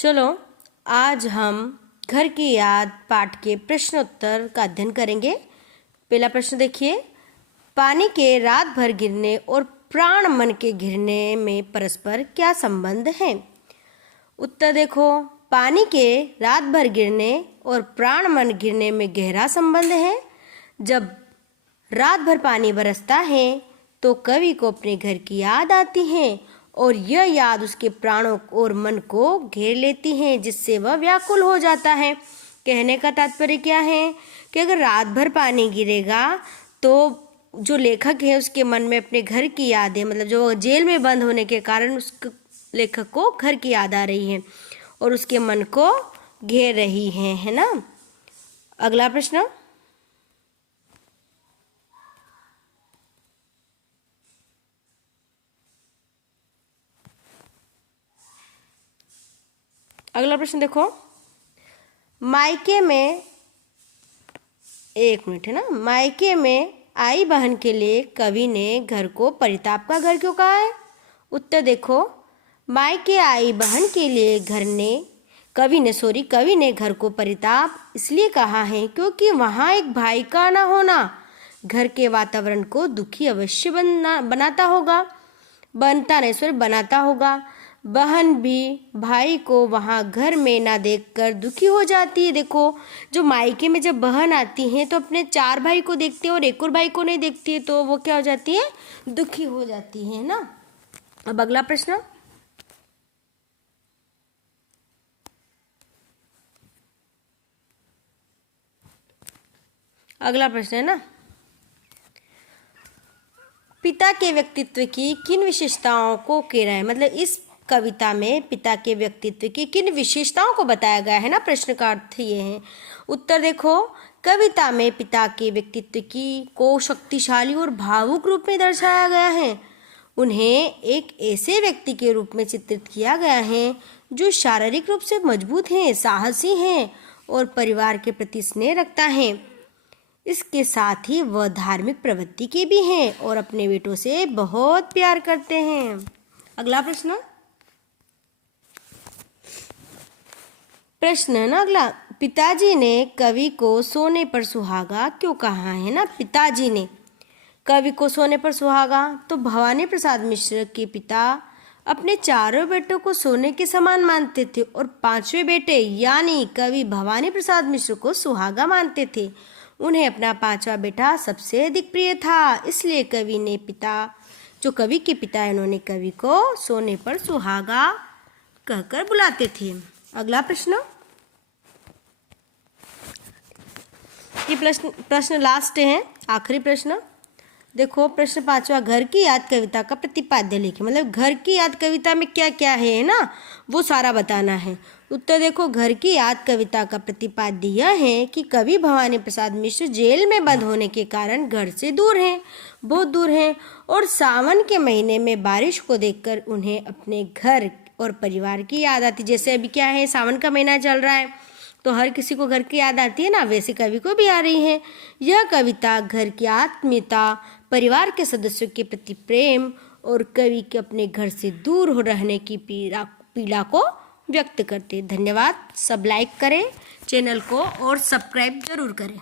चलो आज हम घर की याद पाठ के प्रश्नोत्तर का अध्ययन करेंगे। पहला प्रश्न देखिए, पानी के रात भर गिरने और प्राण मन के गिरने में परस्पर क्या संबंध है। उत्तर देखो, पानी के रात भर गिरने और प्राण मन गिरने में गहरा संबंध है। जब रात भर पानी बरसता है तो कवि को अपने घर की याद आती है और यह याद उसके प्राणों और मन को घेर लेती है, जिससे वह व्याकुल हो जाता है। कहने का तात्पर्य क्या है कि अगर रात भर पानी गिरेगा तो जो लेखक है उसके मन में अपने घर की यादें, मतलब जो जेल में बंद होने के कारण उस लेखक को घर की याद आ रही है और उसके मन को घेर रही है ना। अगला प्रश्न, अगला प्रश्न देखो, मायके में मायके में आई बहन के लिए कवि ने घर को परिताप का घर क्यों कहा है। उत्तर देखो, मायके आई बहन के लिए कवि ने घर को परिताप इसलिए कहा है क्योंकि वहाँ एक भाई का ना होना घर के वातावरण को दुखी अवश्य बनाता होगा। बहन भी भाई को वहाँ घर में ना देखकर दुखी हो जाती है। देखो, जो मायके में जब बहन आती है तो अपने 4 भाई को देखती है और एक और भाई को नहीं देखती है, तो वो क्या हो जाती है, दुखी हो जाती है ना। अब अगला प्रश्न, है ना, पिता के व्यक्तित्व की किन विशेषताओं को घेरा है। मतलब इस कविता में पिता के व्यक्तित्व की किन विशेषताओं को बताया गया है ना। प्रश्न का अर्थ ये है। उत्तर देखो, कविता में पिता के व्यक्तित्व को शक्तिशाली और भावुक रूप में दर्शाया गया है। उन्हें एक ऐसे व्यक्ति के रूप में चित्रित किया गया है जो शारीरिक रूप से मजबूत हैं, साहसी हैं और परिवार के प्रति स्नेह रखता है। इसके साथ ही वह धार्मिक प्रवृत्ति के भी हैं और अपने बेटों से बहुत प्यार करते हैं। अगला प्रश्न है ना अगला, पिताजी ने कवि को सोने पर सुहागा क्यों कहा है ना। पिताजी ने कवि को सोने पर सुहागा तो भवानी प्रसाद मिश्र के पिता अपने 4 बेटों को सोने के समान मानते थे और 5वें बेटे यानी कवि भवानी प्रसाद मिश्र को सुहागा मानते थे। उन्हें अपना 5वां बेटा सबसे अधिक प्रिय था, इसलिए कवि के पिता उन्होंने कवि को सोने पर सुहागा कहकर बुलाते थे। अगला प्रश्न, ये प्रश्न लास्ट है, आखिरी प्रश्न। देखो, प्रश्न 5वां, घर की याद कविता का प्रतिपाद्य लिखें। मतलब घर की याद कविता में क्या क्या है ना, वो सारा बताना है। उत्तर देखो, घर की याद कविता का प्रतिपाद्य यह है कि कवि भवानी प्रसाद मिश्र जेल में बंद होने के कारण घर से बहुत दूर हैं और सावन के महीने में बारिश को देखकर उन्हें अपने घर और परिवार की याद आती। जैसे अभी क्या है, सावन का महीना चल रहा है तो हर किसी को घर की याद आती है ना, वैसे कवि को भी आ रही है। यह कविता घर की आत्मीयता, परिवार के सदस्यों के प्रति प्रेम और कवि के अपने घर से दूर हो रहने की पीड़ा को व्यक्त करते। धन्यवाद। सब लाइक करें चैनल को और सब्सक्राइब जरूर करें।